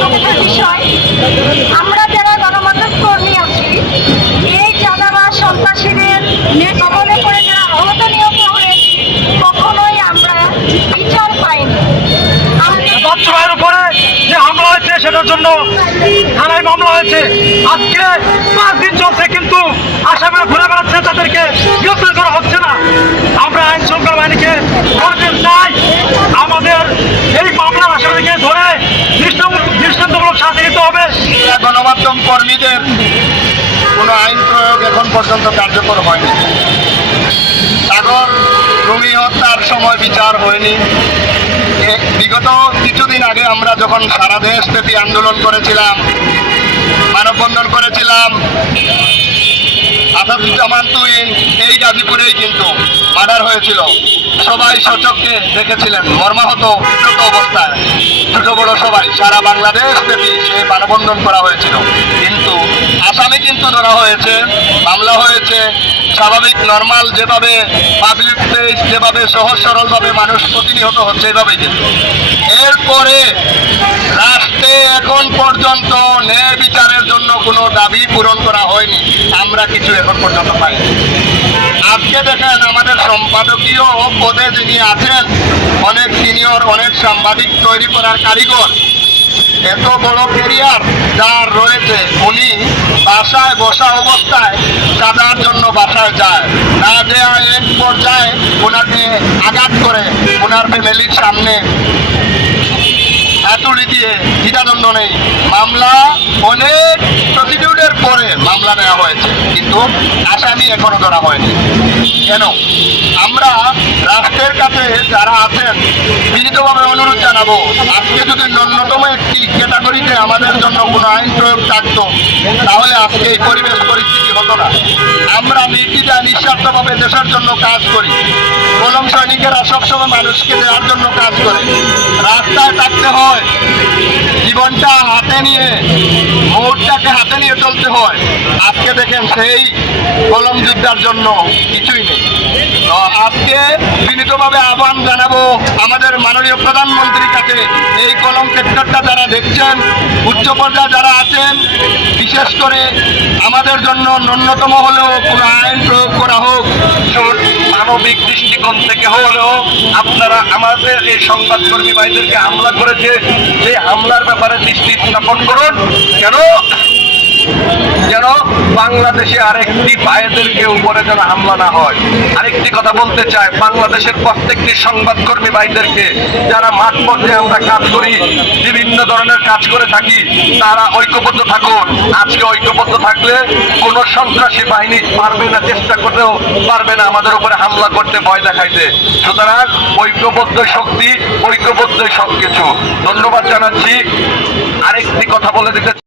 দুঃখের বিষয়, আমরা যারা গণমাধ্যম কর্মী আছি, এই চাঁদাবাজ সন্ত্রাসীদের কবলে পড়ে যারা আহত নিহত হয়েছি, কখনোই আমরা বিচার পাইনি। বাচ্চার উপরে যে হামলা হয়েছে সেটার জন্য থানায় মামলা হয়েছে। আজকে 5 দিন চলছে, কিন্তু আসামিরা ঘুরে বেড়াচ্ছে, তাদেরকে গ্রেফতার করা হচ্ছে না। আমরা আইন শৃঙ্খলা বাহিনীকে বলতে চাই, আমাদের এই মামলার আসামিকে ধরে দৃষ্টান্তমূলক শাস্তি দিতে হবে। গণমাধ্যম কর্মীদের কোনো আইন প্রয়োগ এখন পর্যন্ত কার্যকর হয়নি। সাগর রুমি হত্যার সময় বিচার হয়নি। বিগত কিছুদিন আগে আমরা যখন সারা দেশব্যাপী আন্দোলন করেছিলাম, মানববন্ধন করেছিলাম, আসাদুজ্জামান তুহিন এই গাজীপুরেই কিন্তু মার্ডার হয়েছিল। সবাই সচক্ষে দেখেছিলেন মর্মাহত অবস্থায়, ছোট বড় সবাই সারা বাংলাদেশ ব্যাপী সে মানববন্ধন করা হয়েছিল। কিন্তু আসামি কিন্তু ধরা হয়েছে, মামলা হয়েছে, স্বাভাবিক নর্মাল যেভাবে পাবলিক প্লেস যেভাবে সহজ সরলভাবে মানুষ প্রতিনিহত হচ্ছে এভাবেই। কিন্তু এরপরে রাষ্ট্রে এখন পর্যন্ত ন্যায় বিচারের জন্য কোনো দাবি পূরণ করা হয়নি। আমরা কিছু এখন পর্যন্ত পাইনি। আজকে দেখেন আমাদের সম্পাদকীয় পদে যিনি আছেন, অনেক সিনিয়র, অনেক সাংবাদিক তৈরি করার কারিগর, এত বড় ক্যারিয়ার যার রয়েছে, উনি বাসায় বসা অবস্থায় চাঁদার জন্য বাসায় যায় না, দেয়া এক পর্যায়ে ওনাকে আঘাত করে ওনার ফ্যামিলির সামনে হাতুড়ি দিয়ে দ্বিধাদ্বন্দ্ব নেই। মামলা অনেক প্রসিডিউরের পরে মামলা নেওয়া হয়েছে, কিন্তু আসামি এখনো ধরা হয়নি। কেন? আমরা রাষ্ট্রের কাছে যারা আছেন বিনীতভাবে অনুরোধ জানাবো, আজকে যদি ন্যূনতম একটি ক্যাটাগরিতে আমাদের জন্য কোনো আইন প্রয়োগ থাকতো, তাহলে আজকে এই পরিবেশ পরিস্থিতি হতো না। আমরা নির্দ্বিধায় নিঃস্বার্থভাবে দেশের জন্য কাজ করি। কলম সৈনিকেরা সবসময় মানুষকে দেওয়ার জন্য কাজ করে। রাস্তায় থাকতে হয়, জীবনটা হাতে নিয়ে, মুহূর্তটাকে হাতে নিয়ে চলতে হয়। আজকে দেখেন সেই কলম যুদ্ধার জন্য কিছুই নেই। তো আজকে বিনীতভাবে আহ্বান জানাবো আমাদের মাননীয় প্রধানমন্ত্রীর কাছে, এই কলম সেক্টরটা যারা দেখছেন, উচ্চ পর্যায়ে যারা আছেন, বিশেষ করে আমাদের জন্য ন্যূনতম হলেও কোনো আইন প্রয়োগ করা হোক। মানবিক দৃষ্টিকোণ থেকে হলেও আপনারা আমাদের এই সংবাদকর্মী ভাইদেরকে হামলা করেছে, সেই হামলার ব্যাপারে দৃষ্টি স্থাপন করুন। যেন বাংলাদেশে আরেকটি ভাইদেরকে উপরে যেন হামলা না হয়। আরেকটি কথা বলতে চাই, বাংলাদেশের প্রত্যেকটি সংবাদকর্মী ভাইদেরকে যারা মাঠ পর্যায়ে আমরা কাজ করি, বিভিন্ন ধরনের কাজ করে থাকি, তারা ঐক্যবদ্ধ থাকুন। আজকে ঐক্যবদ্ধ থাকলে কোন সন্ত্রাসী বাহিনী পারবে না, চেষ্টা করতেও পারবে না আমাদের উপরে হামলা করতে, ভয় দেখাইতে। সুতরাং ঐক্যবদ্ধ শক্তি, ঐক্যবদ্ধ সবকিছু। ধন্যবাদ জানাচ্ছি। আরেকটি কথা বলে দিতে